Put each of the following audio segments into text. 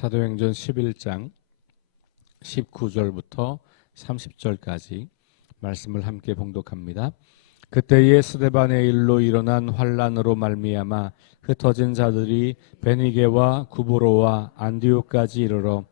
사도행전 11장 19절부터 30절까지 말씀을 함께 봉독합니다. 그때에 스데반의 일로 일어난 환란으로 말미암아 흩어진 자들이 베니게와 구브로와 안디옥까지 이르러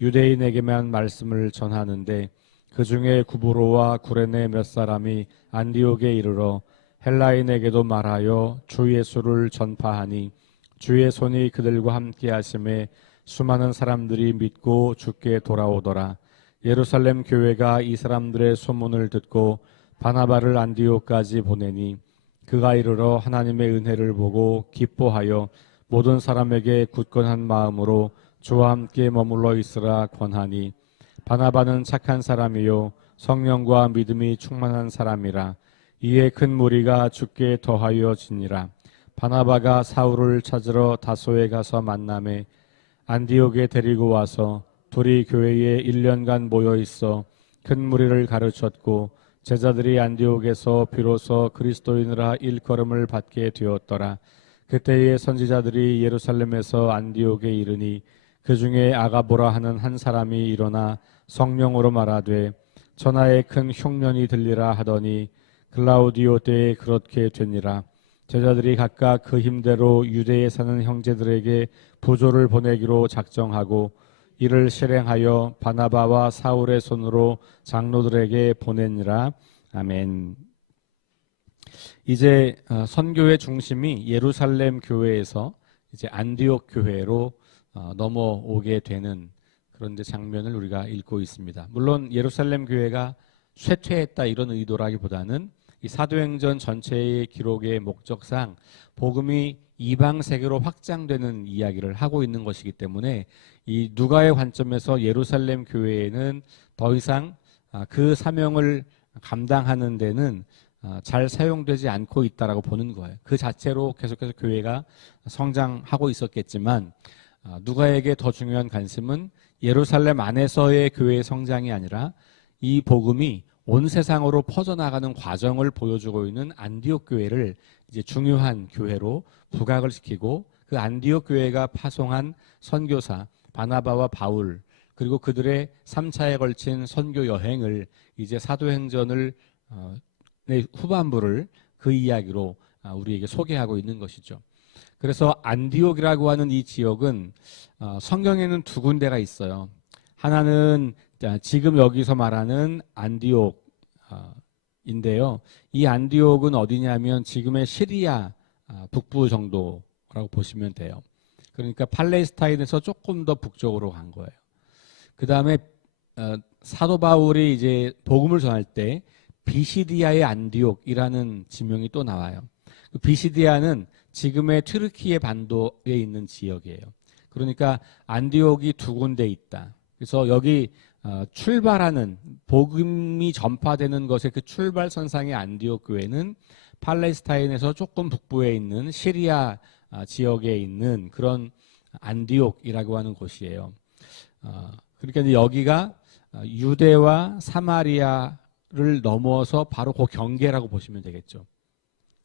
유대인에게만 말씀을 전하는데 그 중에 구브로와 구레네 몇 사람이 안디옥에 이르러 헬라인에게도 말하여 주 예수를 전파하니 주의 손이 그들과 함께 하심에 수많은 사람들이 믿고 주께 돌아오더라. 예루살렘 교회가 이 사람들의 소문을 듣고 바나바를 안디옥까지 보내니 그가 이르러 하나님의 은혜를 보고 기뻐하여 모든 사람에게 굳건한 마음으로 주와 함께 머물러 있으라 권하니 바나바는 착한 사람이요 성령과 믿음이 충만한 사람이라. 이에 큰 무리가 주께 더하여 지니라. 바나바가 사울을 찾으러 다소에 가서 만나매 안디옥에 데리고 와서 둘이 교회에 1년간 모여 있어 큰 무리를 가르쳤고 제자들이 안디옥에서 비로소 그리스도인이라 일컬음을 받게 되었더라. 그때의 선지자들이 예루살렘에서 안디옥에 이르니 그 중에 아가보라 하는 한 사람이 일어나 성령으로 말하되 천하에 큰 흉년이 들리라 하더니 글라우디오 때에 그렇게 되니라. 제자들이 각각 그 힘대로 유대에 사는 형제들에게 부조를 보내기로 작정하고 이를 실행하여 바나바와 사울의 손으로 장로들에게 보내니라. 아멘. 이제 선교의 중심이 예루살렘 교회에서 이제 안디옥 교회로 넘어오게 되는 그런 장면을 우리가 읽고 있습니다. 물론 예루살렘 교회가 쇠퇴했다 이런 의도라기보다는 이 사도행전 전체의 기록의 목적상 복음이 이방 세계로 확장되는 이야기를 하고 있는 것이기 때문에 이 누가의 관점에서 예루살렘 교회에는 더 이상 그 사명을 감당하는 데는 잘 사용되지 않고 있다라고 보는 거예요. 그 자체로 계속해서 교회가 성장하고 있었겠지만 누가에게 더 중요한 관심은 예루살렘 안에서의 교회의 성장이 아니라 이 복음이 온 세상으로 퍼져나가는 과정을 보여주고 있는 안디옥 교회를 이제 중요한 교회로 부각을 시키고 그 안디옥 교회가 파송한 선교사 바나바와 바울 그리고 그들의 3차에 걸친 선교 여행을 이제 사도행전을 후반부를 그 이야기로 우리에게 소개하고 있는 것이죠. 그래서 안디옥이라고 하는 이 지역은 성경에는 두 군데가 있어요. 하나는 지금 여기서 말하는 안디옥인데요. 이 안디옥은 어디냐면 지금의 시리아 북부 정도라고 보시면 돼요. 그러니까 팔레스타인에서 조금 더 북쪽으로 간 거예요. 그 다음에 사도 바울이 이제 복음을 전할 때 비시디아의 안디옥이라는 지명이 또 나와요. 그 비시디아는 지금의 튀르키예 반도에 있는 지역이에요. 그러니까 안디옥이 두 군데 있다. 그래서 여기 출발하는 복음이 전파되는 것의 그 출발선상의 안디옥 교회는 팔레스타인에서 조금 북부에 있는 시리아 지역에 있는 그런 안디옥이라고 하는 곳이에요. 그러니까 이제 여기가 유대와 사마리아를 넘어서 바로 그 경계라고 보시면 되겠죠.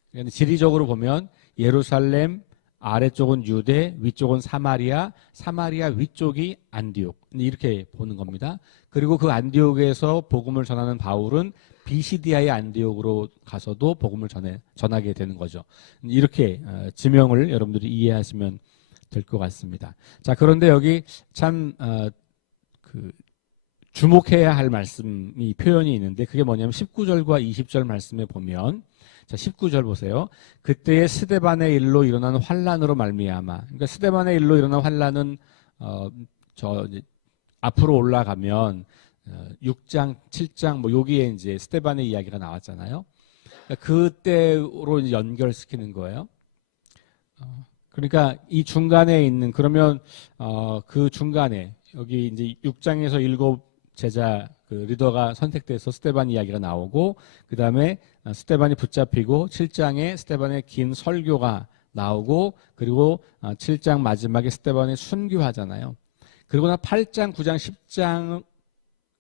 그러니까 지리적으로 보면 예루살렘 아래쪽은 유대, 위쪽은 사마리아, 사마리아 위쪽이 안디옥 이렇게 보는 겁니다. 그리고 그 안디옥에서 복음을 전하는 바울은 비시디아의 안디옥으로 가서도 복음을 전하게 되는 거죠. 이렇게 지명을 여러분들이 이해하시면 될 것 같습니다. 자, 그런데 여기 참 주목해야 할 말씀이 표현이 있는데 그게 뭐냐면 19절과 20절 말씀에 보면 자, 19절 보세요. 그때의 스데반의 일로 일어난 환란으로 말미암아. 그러니까 스데반의 일로 일어난 환란은 앞으로 올라가면 6장, 7장 뭐 여기에 이제 스데반의 이야기가 나왔잖아요. 그러니까 그때로 이제 연결시키는 거예요. 그러니까 이 중간에 있는 그러면 그 중간에 여기 이제 6장에서 7 제자 그 리더가 선택돼서 스데반 이야기가 나오고 그 다음에 스데반이 붙잡히고 7장에 스데반의 긴 설교가 나오고 그리고 7장 마지막에 스데반의 순교하잖아요. 그리고 나 8장, 9장, 10장,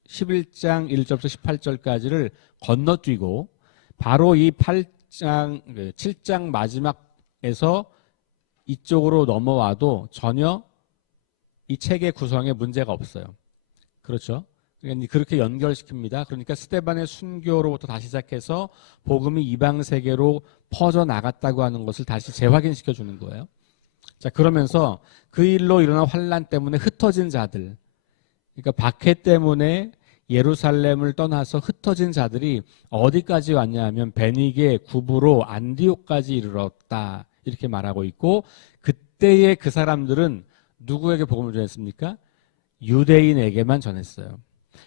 11장 1절부터 18절까지를 건너뛰고 바로 이 8장, 7장 마지막에서 이쪽으로 넘어와도 전혀 이 책의 구성에 문제가 없어요. 그렇죠? 그러니까 그렇게 연결시킵니다. 그러니까 스데반의 순교로부터 다시 시작해서 복음이 이방 세계로 퍼져 나갔다고 하는 것을 다시 재확인시켜 주는 거예요. 자, 그러면서 그 일로 일어난 환란 때문에 흩어진 자들, 그러니까 박해 때문에 예루살렘을 떠나서 흩어진 자들이 어디까지 왔냐 하면 베니게, 구브로, 안디옥까지 이르렀다. 이렇게 말하고 있고, 그때의 그 사람들은 누구에게 복음을 전했습니까? 유대인에게만 전했어요.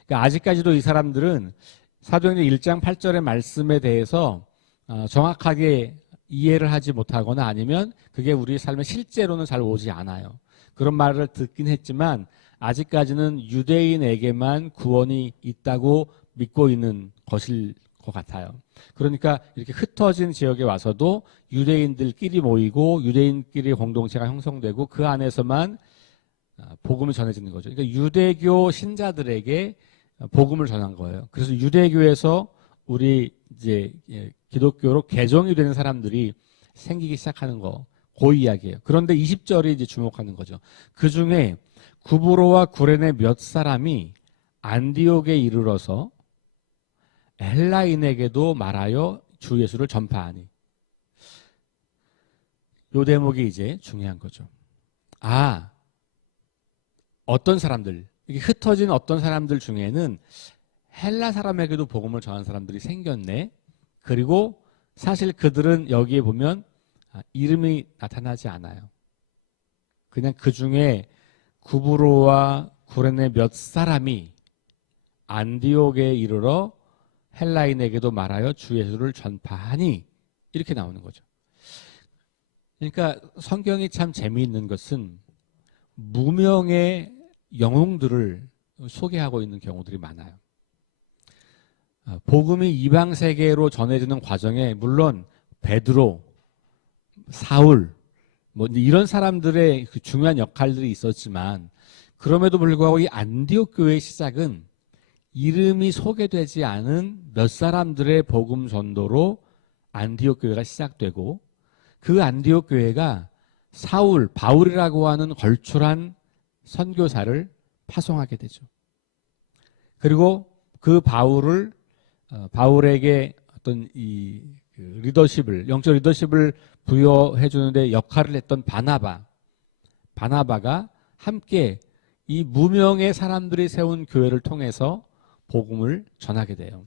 그러니까 아직까지도 이 사람들은 사도행전 1장 8절의 말씀에 대해서 정확하게 이해를 하지 못하거나 아니면 그게 우리 삶에 실제로는 잘 오지 않아요. 그런 말을 듣긴 했지만 아직까지는 유대인에게만 구원이 있다고 믿고 있는 것일 것 같아요. 그러니까 이렇게 흩어진 지역에 와서도 유대인들끼리 모이고 유대인끼리 공동체가 형성되고 그 안에서만 복음을 전해지는 거죠. 그러니까 유대교 신자들에게 복음을 전한 거예요. 그래서 유대교에서 우리 이제 기독교로 개종이 되는 사람들이 생기기 시작하는 거, 그 이야기예요. 그런데 20절이 이제 주목하는 거죠. 그 중에 구브로와 구레네 몇 사람이 안디옥에 이르러서 헬라인에게도 말하여 주 예수를 전파하니. 요 대목이 이제 중요한 거죠. 아, 어떤 사람들, 이게 흩어진 어떤 사람들 중에는 헬라 사람에게도 복음을 전한 사람들이 생겼네. 그리고 사실 그들은 여기에 보면 이름이 나타나지 않아요. 그냥 그 중에 구브로와 구레네 몇 사람이 안디옥에 이르러 헬라인에게도 말하여 주 예수를 전파하니 이렇게 나오는 거죠. 그러니까 성경이 참 재미있는 것은 무명의 영웅들을 소개하고 있는 경우들이 많아요. 복음이 이방 세계로 전해지는 과정에 물론 베드로, 사울 뭐 이런 사람들의 그 중요한 역할들이 있었지만 그럼에도 불구하고 이 안디옥 교회의 시작은 이름이 소개되지 않은 몇 사람들의 복음 전도로 안디옥 교회가 시작되고 그 안디옥 교회가 사울, 바울이라고 하는 걸출한 선교사를 파송하게 되죠. 그리고 그 바울에게 어떤 이 리더십을, 영적 리더십을 부여해 주는데 역할을 했던 바나바가 함께 이 무명의 사람들이 세운 교회를 통해서 복음을 전하게 돼요.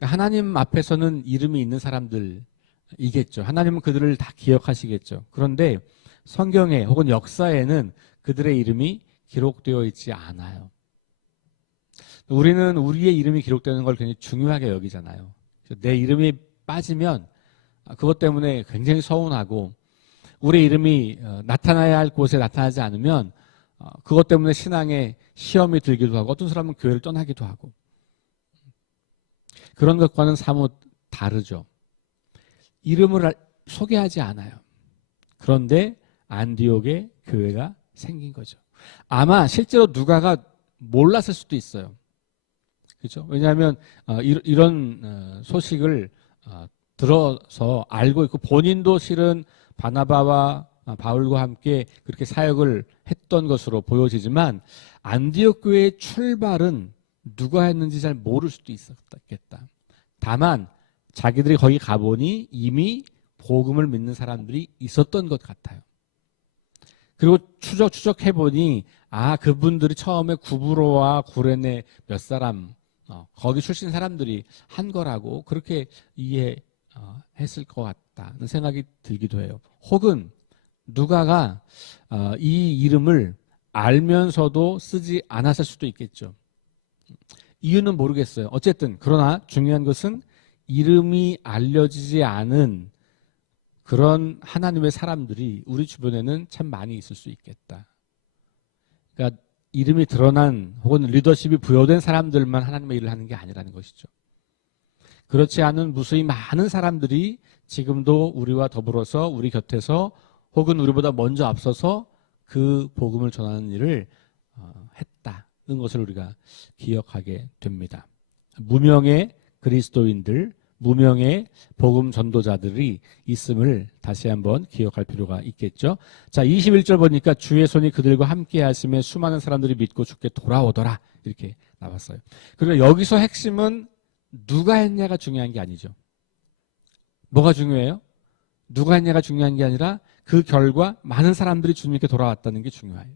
하나님 앞에서는 이름이 있는 사람들이겠죠. 하나님은 그들을 다 기억하시겠죠. 그런데 성경에 혹은 역사에는 그들의 이름이 기록되어 있지 않아요. 우리는 우리의 이름이 기록되는 걸 굉장히 중요하게 여기잖아요. 내 이름이 빠지면 그것 때문에 굉장히 서운하고 우리 이름이 나타나야 할 곳에 나타나지 않으면 그것 때문에 신앙에 시험이 들기도 하고 어떤 사람은 교회를 떠나기도 하고 그런 것과는 사뭇 다르죠. 이름을 소개하지 않아요. 그런데 안디옥에 교회가 생긴 거죠. 아마 실제로 누가가 몰랐을 수도 있어요. 그렇죠? 왜냐하면 이런 소식을 들어서 알고 있고 본인도 실은 바나바와 바울과 함께 그렇게 사역을 했던 것으로 보여지지만 안디옥 교회의 출발은 누가 했는지 잘 모를 수도 있었겠다. 다만 자기들이 거기 가보니 이미 복음을 믿는 사람들이 있었던 것 같아요. 그리고 추적해보니 그분들이 처음에 구브로와 구레네 몇 사람 거기 출신 사람들이 한 거라고 그렇게 이해했을 것 같다는 생각이 들기도 해요. 혹은 누가가 이 이름을 알면서도 쓰지 않았을 수도 있겠죠. 이유는 모르겠어요. 어쨌든 그러나 중요한 것은 이름이 알려지지 않은 그런 하나님의 사람들이 우리 주변에는 참 많이 있을 수 있겠다. 그러니까 이름이 드러난 혹은 리더십이 부여된 사람들만 하나님의 일을 하는 게 아니라는 것이죠. 그렇지 않은 무수히 많은 사람들이 지금도 우리와 더불어서 우리 곁에서 혹은 우리보다 먼저 앞서서 그 복음을 전하는 일을 했다는 것을 우리가 기억하게 됩니다. 무명의 그리스도인들, 무명의 복음 전도자들이 있음을 다시 한번 기억할 필요가 있겠죠. 자, 21절 보니까 주의 손이 그들과 함께 하심에 수많은 사람들이 믿고 주께 돌아오더라. 이렇게 나왔어요. 그리고 여기서 핵심은 누가 했냐가 중요한 게 아니죠. 뭐가 중요해요? 누가 했냐가 중요한 게 아니라 그 결과 많은 사람들이 주님께 돌아왔다는 게 중요해요.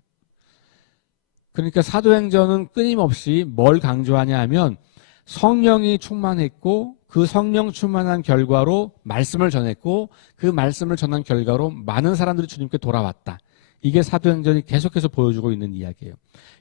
그러니까 사도행전은 끊임없이 뭘 강조하냐 하면 성령이 충만했고 그 성령 충만한 결과로 말씀을 전했고 그 말씀을 전한 결과로 많은 사람들이 주님께 돌아왔다. 이게 사도행전이 계속해서 보여주고 있는 이야기예요.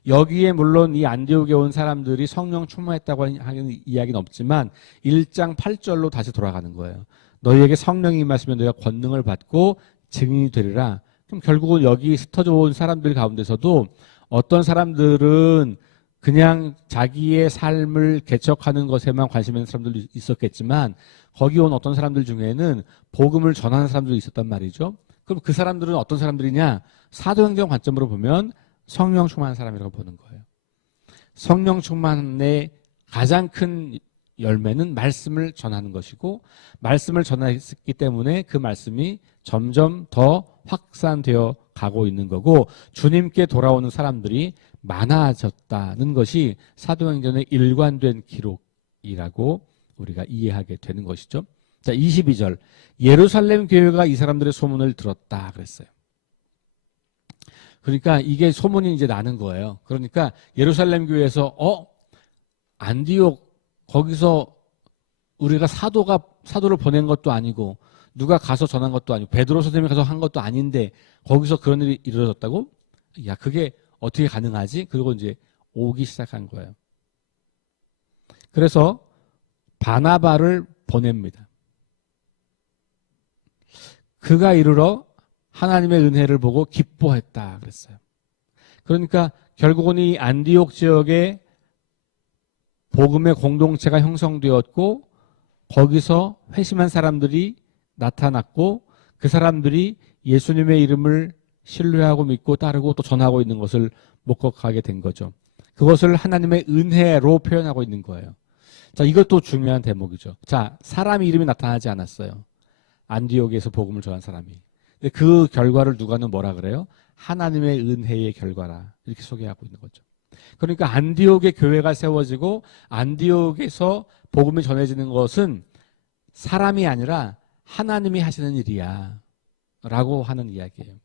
여기에 물론 이 안디옥에 온 사람들이 성령 충만했다고 하는 이야기는 없지만 1장 8절로 다시 돌아가는 거예요. 너희에게 성령이 임하시면 너희가 권능을 받고 증인이 되리라. 그럼 결국은 여기 흩어져 온 사람들 가운데서도 어떤 사람들은 그냥 자기의 삶을 개척하는 것에만 관심 있는 사람들도 있었겠지만 거기 온 어떤 사람들 중에는 복음을 전하는 사람들도 있었단 말이죠. 그럼 그 사람들은 어떤 사람들이냐? 사도행전 관점으로 보면 성령 충만한 사람이라고 보는 거예요. 성령 충만의 가장 큰 열매는 말씀을 전하는 것이고 말씀을 전했기 때문에 그 말씀이 점점 더 확산되어 가고 있는 거고 주님께 돌아오는 사람들이 많아졌다는 것이 사도행전의 일관된 기록이라고 우리가 이해하게 되는 것이죠. 자, 22절. 예루살렘 교회가 이 사람들의 소문을 들었다 그랬어요. 그러니까 이게 소문이 이제 나는 거예요. 그러니까 예루살렘 교회에서 안디옥 거기서 우리가 사도를 보낸 것도 아니고 누가 가서 전한 것도 아니고 베드로 선생님이 가서 한 것도 아닌데 거기서 그런 일이 이루어졌다고? 야, 그게 어떻게 가능하지? 그리고 이제 오기 시작한 거예요. 그래서 바나바를 보냅니다. 그가 이르러 하나님의 은혜를 보고 기뻐했다 그랬어요. 그러니까 결국은 이 안디옥 지역에 복음의 공동체가 형성되었고 거기서 회심한 사람들이 나타났고 그 사람들이 예수님의 이름을 신뢰하고 믿고 따르고 또 전하고 있는 것을 목격하게 된 거죠. 그것을 하나님의 은혜로 표현하고 있는 거예요. 자, 이것도 중요한 대목이죠. 자, 사람 이름이 나타나지 않았어요. 안디옥에서 복음을 전한 사람이. 근데 그 결과를 누가는 뭐라 그래요? 하나님의 은혜의 결과라 이렇게 소개하고 있는 거죠. 그러니까 안디옥의 교회가 세워지고 안디옥에서 복음이 전해지는 것은 사람이 아니라 하나님이 하시는 일이야 라고 하는 이야기예요.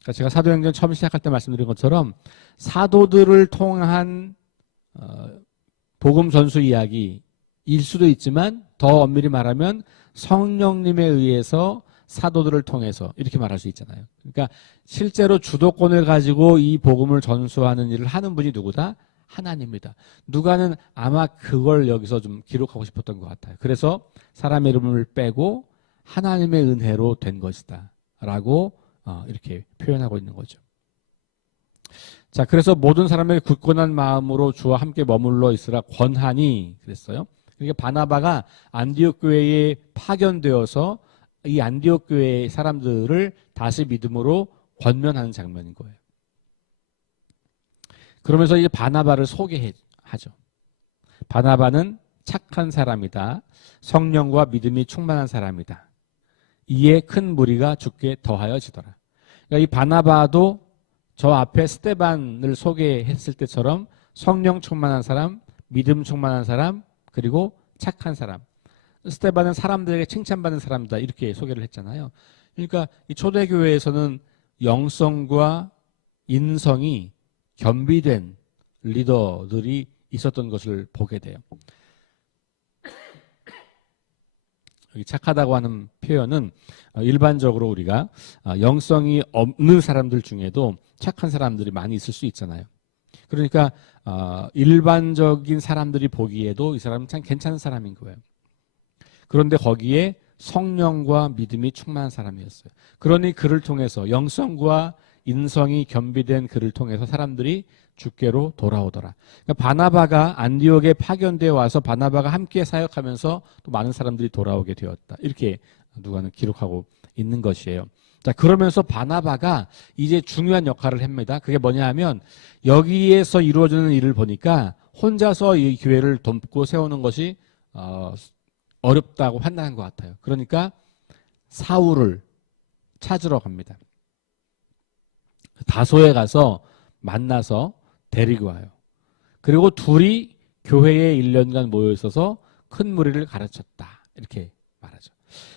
그러니까 제가 사도행전 처음 시작할 때 말씀드린 것처럼 사도들을 통한 복음 전수 이야기일 수도 있지만 더 엄밀히 말하면 성령님에 의해서 사도들을 통해서 이렇게 말할 수 있잖아요. 그러니까 실제로 주도권을 가지고 이 복음을 전수하는 일을 하는 분이 누구다? 하나님입니다. 누가는 아마 그걸 여기서 좀 기록하고 싶었던 것 같아요. 그래서 사람의 이름을 빼고 하나님의 은혜로 된 것이다 라고 이렇게 표현하고 있는 거죠. 자, 그래서 모든 사람에게 굳건한 마음으로 주와 함께 머물러 있으라 권하니 그랬어요. 그러니까 바나바가 안디옥 교회에 파견되어서 이 안디옥 교회의 사람들을 다시 믿음으로 권면하는 장면인 거예요. 그러면서 이제 바나바를 소개하죠. 바나바는 착한 사람이다. 성령과 믿음이 충만한 사람이다. 이에 큰 무리가 주께 더하여지더라. 그러니까 이 바나바도 저 앞에 스데반을 소개했을 때처럼 성령 충만한 사람, 믿음 충만한 사람, 그리고 착한 사람. 스데반은 사람들에게 칭찬받는 사람이다 이렇게 소개를 했잖아요. 그러니까 이 초대교회에서는 영성과 인성이 겸비된 리더들이 있었던 것을 보게 돼요. 여기 착하다고 하는 표현은 일반적으로 우리가 영성이 없는 사람들 중에도 착한 사람들이 많이 있을 수 있잖아요. 그러니까 일반적인 사람들이 보기에도 이 사람은 참 괜찮은 사람인 거예요. 그런데 거기에 성령과 믿음이 충만한 사람이었어요. 그러니 그를 통해서 영성과 인성이 겸비된 그를 통해서 사람들이 주께로 돌아오더라. 그러니까 바나바가 안디옥에 파견되어 와서 바나바가 함께 사역하면서 또 많은 사람들이 돌아오게 되었다. 이렇게 누가는 기록하고 있는 것이에요. 자, 그러면서 바나바가 이제 중요한 역할을 합니다. 그게 뭐냐 하면 여기에서 이루어지는 일을 보니까 혼자서 이 교회를 돕고 세우는 것이 어렵다고 판단한 것 같아요. 그러니까 사울을 찾으러 갑니다. 다소에 가서 만나서 데리고 와요. 그리고 둘이 교회에 1년간 모여 있어서 큰 무리를 가르쳤다. 이렇게 말하죠.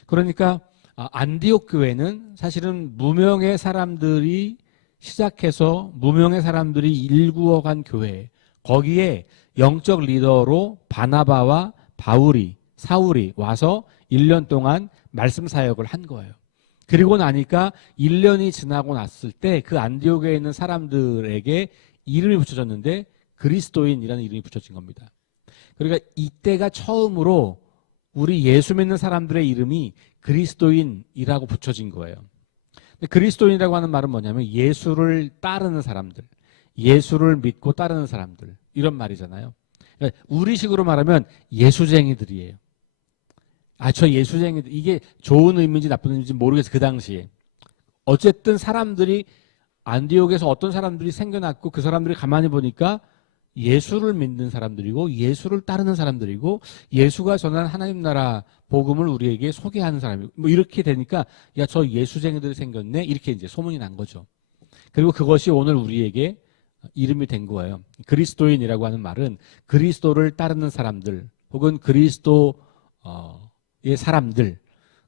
그러니까 안디옥 교회는 사실은 무명의 사람들이 시작해서 무명의 사람들이 일구어간 교회, 거기에 영적 리더로 바나바와 바울이, 사울이 와서 1년 동안 말씀 사역을 한 거예요. 그리고 나니까 1년이 지나고 났을 때 그 안디옥에 있는 사람들에게 이름이 붙여졌는데 그리스도인이라는 이름이 붙여진 겁니다. 그러니까 이때가 처음으로 우리 예수 믿는 사람들의 이름이 그리스도인이라고 붙여진 거예요. 근데 그리스도인이라고 하는 말은 뭐냐면 예수를 따르는 사람들, 예수를 믿고 따르는 사람들, 이런 말이잖아요. 그러니까 우리식으로 말하면 예수쟁이들이에요. 저 예수쟁이들, 이게 좋은 의미인지 나쁜 의미인지 모르겠어요. 그 당시에. 어쨌든 사람들이 안디옥에서 어떤 사람들이 생겨났고 그 사람들이 가만히 보니까 예수를 믿는 사람들이고 예수를 따르는 사람들이고 예수가 전한 하나님 나라 복음을 우리에게 소개하는 사람이고 뭐 이렇게 되니까 야, 저 예수쟁이들이 생겼네. 이렇게 이제 소문이 난 거죠. 그리고 그것이 오늘 우리에게 이름이 된 거예요. 그리스도인이라고 하는 말은 그리스도를 따르는 사람들 혹은 그리스도의 사람들,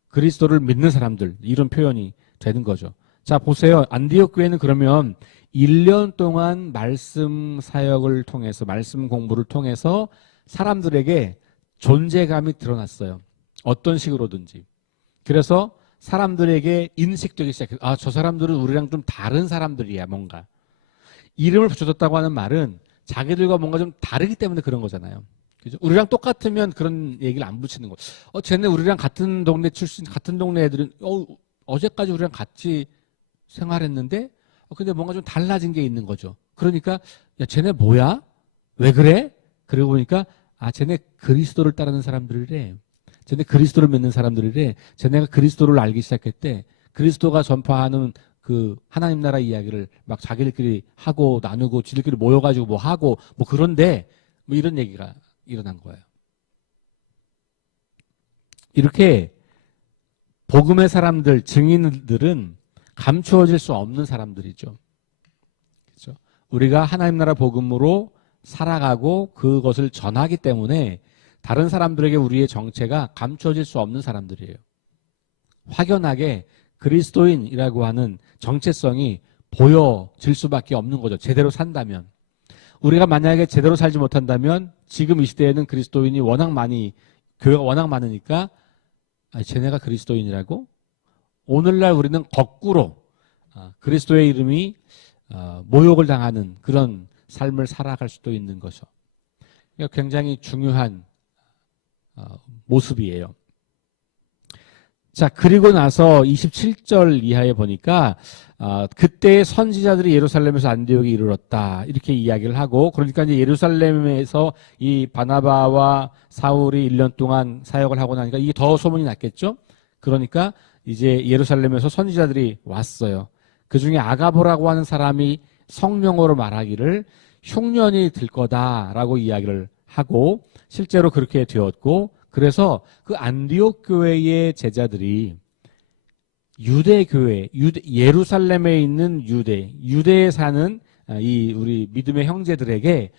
그리스도를 믿는 사람들, 이런 표현이 되는 거죠. 자, 보세요. 안디옥 교회는 그러면 1년 동안 말씀 사역을 통해서, 말씀 공부를 통해서 사람들에게 존재감이 드러났어요. 어떤 식으로든지. 그래서 사람들에게 인식되기 시작해요. 저 사람들은 우리랑 좀 다른 사람들이야, 뭔가. 이름을 붙여줬다고 하는 말은 자기들과 뭔가 좀 다르기 때문에 그런 거잖아요. 그죠? 우리랑 똑같으면 그런 얘기를 안 붙이는 거. 쟤네 우리랑 같은 동네 출신, 같은 동네 애들은, 어제까지 우리랑 같이 생활했는데, 근데 뭔가 좀 달라진 게 있는 거죠. 그러니까, 야, 쟤네 뭐야? 왜 그래? 그러고 보니까, 쟤네 그리스도를 따르는 사람들이래. 쟤네 그리스도를 믿는 사람들이래. 쟤네가 그리스도를 알기 시작했대. 그리스도가 전파하는 그 하나님 나라 이야기를 막 자기들끼리 하고 나누고 지들끼리 모여가지고 뭐 하고 뭐 그런데 뭐 이런 얘기가 일어난 거예요. 이렇게 복음의 사람들, 증인들은 감추어질 수 없는 사람들이죠. 그렇죠? 우리가 하나님 나라 복음으로 살아가고 그것을 전하기 때문에 다른 사람들에게 우리의 정체가 감추어질 수 없는 사람들이에요. 확연하게 그리스도인이라고 하는 정체성이 보여질 수밖에 없는 거죠. 제대로 산다면. 우리가 만약에 제대로 살지 못한다면 지금 이 시대에는 그리스도인이 워낙 많이, 교회가 워낙 많으니까 쟤네가 그리스도인이라고? 오늘날 우리는 거꾸로 그리스도의 이름이 모욕을 당하는 그런 삶을 살아갈 수도 있는 거죠. 그러니까 굉장히 중요한 모습이에요. 자, 그리고 나서 27절 이하에 보니까 그때 선지자들이 예루살렘에서 안디옥에 이르렀다 이렇게 이야기를 하고, 그러니까 이제 예루살렘에서 이 바나바와 사울이 1년 동안 사역을 하고 나니까 이게 더 소문이 났겠죠. 그러니까 이제 예루살렘에서 선지자들이 왔어요. 그 중에 아가보라고 하는 사람이 성명으로 말하기를 흉년이 들 거다라고 이야기를 하고 실제로 그렇게 되었고, 그래서 그 안디옥 교회의 제자들이 유대 교회, 예루살렘에 있는 유대에 사는 이 우리 믿음의 형제들에게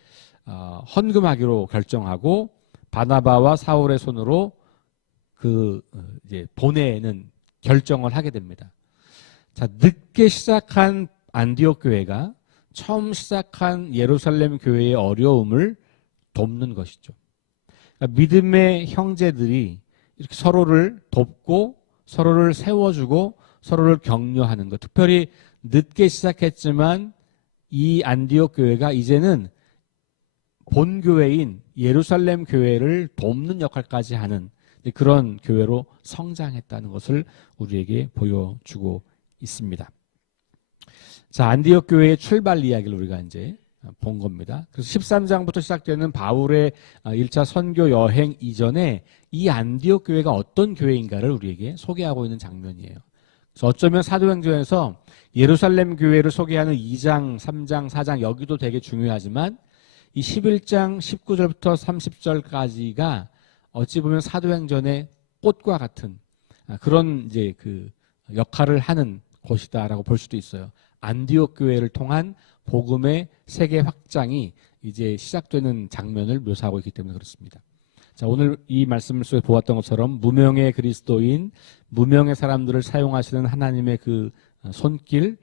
헌금하기로 결정하고 바나바와 사울의 손으로 이제 보내는 결정을 하게 됩니다. 자, 늦게 시작한 안디옥 교회가 처음 시작한 예루살렘 교회의 어려움을 돕는 것이죠. 그러니까 믿음의 형제들이 이렇게 서로를 돕고 서로를 세워주고 서로를 격려하는 것. 특별히 늦게 시작했지만 이 안디옥 교회가 이제는 본교회인 예루살렘 교회를 돕는 역할까지 하는 그런 교회로 성장했다는 것을 우리에게 보여주고 있습니다. 자, 안디옥 교회의 출발 이야기를 우리가 이제 본 겁니다. 그래서 13장부터 시작되는 바울의 1차 선교 여행 이전에 이 안디옥 교회가 어떤 교회인가를 우리에게 소개하고 있는 장면이에요. 그래서 어쩌면 사도행전에서 예루살렘 교회를 소개하는 2장, 3장, 4장 여기도 되게 중요하지만 이 11장 19절부터 30절까지가 어찌 보면 사도행전의 꽃과 같은 그런 이제 그 역할을 하는 곳이다라고 볼 수도 있어요. 안디옥 교회를 통한 복음의 세계 확장이 이제 시작되는 장면을 묘사하고 있기 때문에 그렇습니다. 자, 오늘 이 말씀 속에 보았던 것처럼 무명의 그리스도인, 무명의 사람들을 사용하시는 하나님의 그 손길,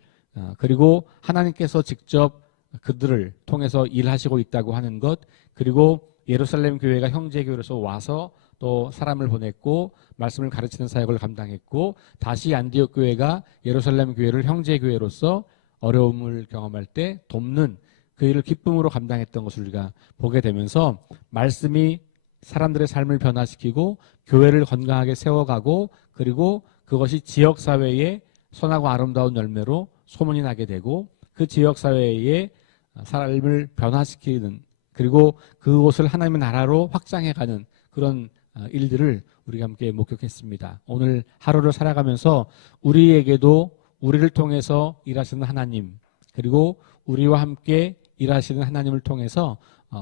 그리고 하나님께서 직접 그들을 통해서 일하시고 있다고 하는 것, 그리고 예루살렘 교회가 형제교회로서 와서 또 사람을 보냈고 말씀을 가르치는 사역을 감당했고, 다시 안디옥 교회가 예루살렘 교회를 형제교회로서 어려움을 경험할 때 돕는 그 일을 기쁨으로 감당했던 것을 우리가 보게 되면서 말씀이 사람들의 삶을 변화시키고 교회를 건강하게 세워가고, 그리고 그것이 지역사회의 선하고 아름다운 열매로 소문이 나게 되고 그 지역사회의 삶을 변화시키는, 그리고 그곳을 하나님의 나라로 확장해가는 그런 일들을 우리가 함께 목격했습니다. 오늘 하루를 살아가면서 우리에게도 우리를 통해서 일하시는 하나님, 그리고 우리와 함께 일하시는 하나님을 통해서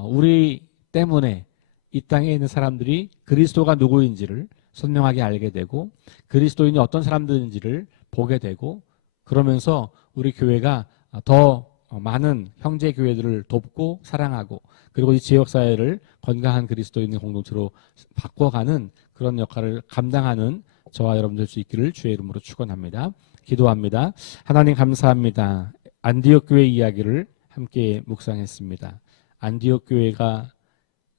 우리 때문에 이 땅에 있는 사람들이 그리스도가 누구인지를 선명하게 알게 되고 그리스도인이 어떤 사람들인지를 보게 되고, 그러면서 우리 교회가 더 많은 형제 교회들을 돕고 사랑하고, 그리고 이 지역사회를 건강한 그리스도인의 공동체로 바꿔가는 그런 역할을 감당하는 저와 여러분 될 수 있기를 주의 이름으로 축원합니다. 기도합니다. 하나님 감사합니다. 안디옥 교회 이야기를 함께 묵상했습니다. 안디옥 교회가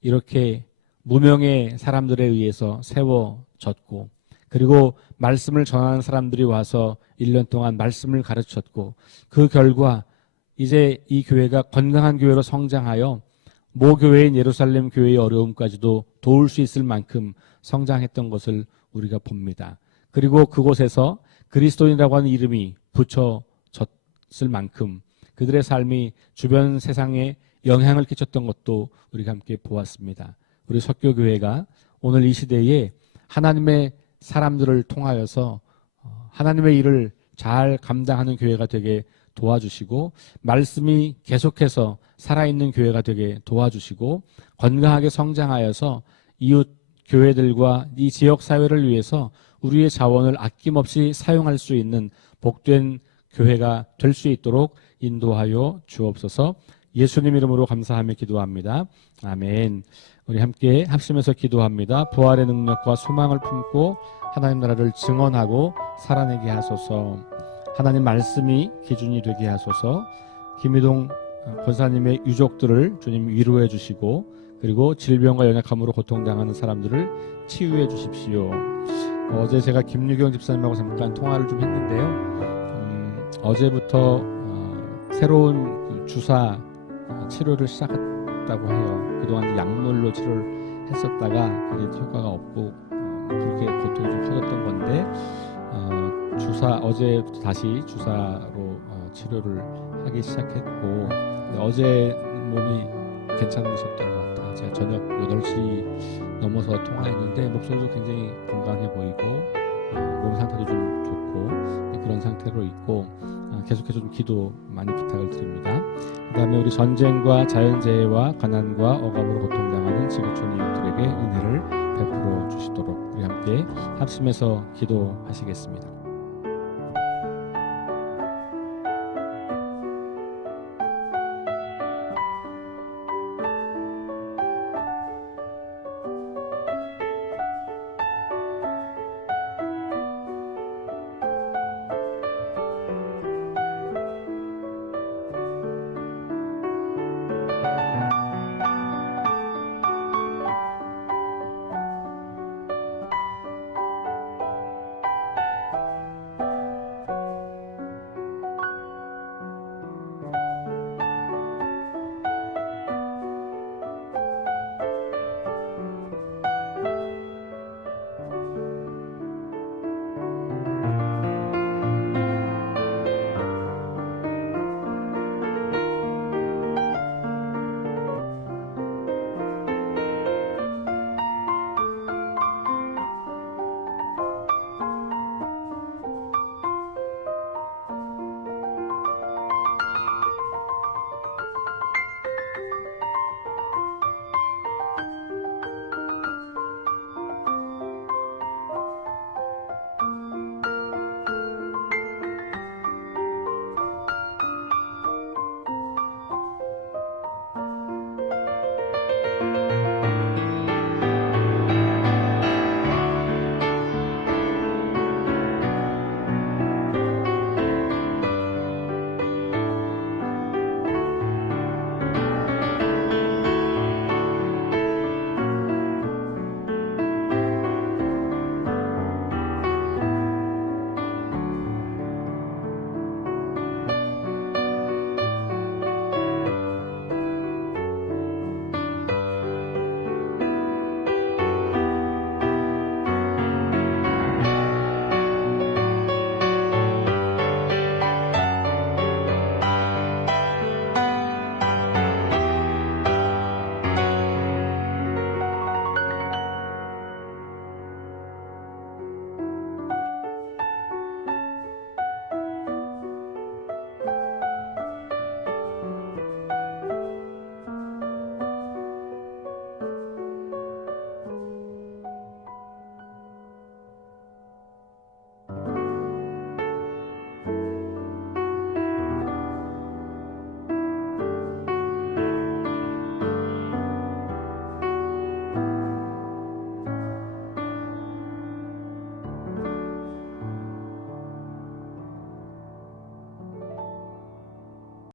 이렇게 무명의 사람들에 의해서 세워졌고, 그리고 말씀을 전하는 사람들이 와서 1년 동안 말씀을 가르쳤고, 그 결과 이제 이 교회가 건강한 교회로 성장하여 모교회인 예루살렘 교회의 어려움까지도 도울 수 있을 만큼 성장했던 것을 우리가 봅니다. 그리고 그곳에서 그리스도인이라고 하는 이름이 붙여졌을 만큼 그들의 삶이 주변 세상에 영향을 끼쳤던 것도 우리가 함께 보았습니다. 우리 석교교회가 오늘 이 시대에 하나님의 사람들을 통하여서 하나님의 일을 잘 감당하는 교회가 되게 도와주시고, 말씀이 계속해서 살아있는 교회가 되게 도와주시고, 건강하게 성장하여서 이웃 교회들과 이 지역 사회를 위해서 우리의 자원을 아낌없이 사용할 수 있는 복된 교회가 될 수 있도록 인도하여 주옵소서. 예수님 이름으로 감사하며 기도합니다. 아멘. 우리 함께 합심해서 기도합니다. 부활의 능력과 소망을 품고 하나님 나라를 증언하고 살아내게 하소서. 하나님 말씀이 기준이 되게 하소서. 김희동 권사님의 유족들을 주님 위로해 주시고, 그리고 질병과 연약함으로 고통당하는 사람들을 치유해 주십시오. 어제 제가 김유경 집사님하고 잠깐 통화를 좀 했는데요. 어제부터 새로운 그 주사 치료를 시작했다고 해요. 그동안 약물로 치료를 했었다가 그게 효과가 없고 그렇게 고통이 좀 커졌던 건데, 어제 다시 주사로 치료를 하기 시작했고, 어제 몸이 괜찮으셨던 것 같아요. 제가 저녁 8시 넘어서 통화했는데 목소리도 굉장히 건강해 보이고 몸 상태도 좀 좋고 그런 상태로 있고, 계속해서 좀 기도 많이 부탁을 드립니다. 그 다음에 우리 전쟁과 자연재해와 가난과 억압으로 고통당하는 지구촌 이웃들에게 은혜를 베풀어 주시도록 우리 함께 합심해서 기도하시겠습니다.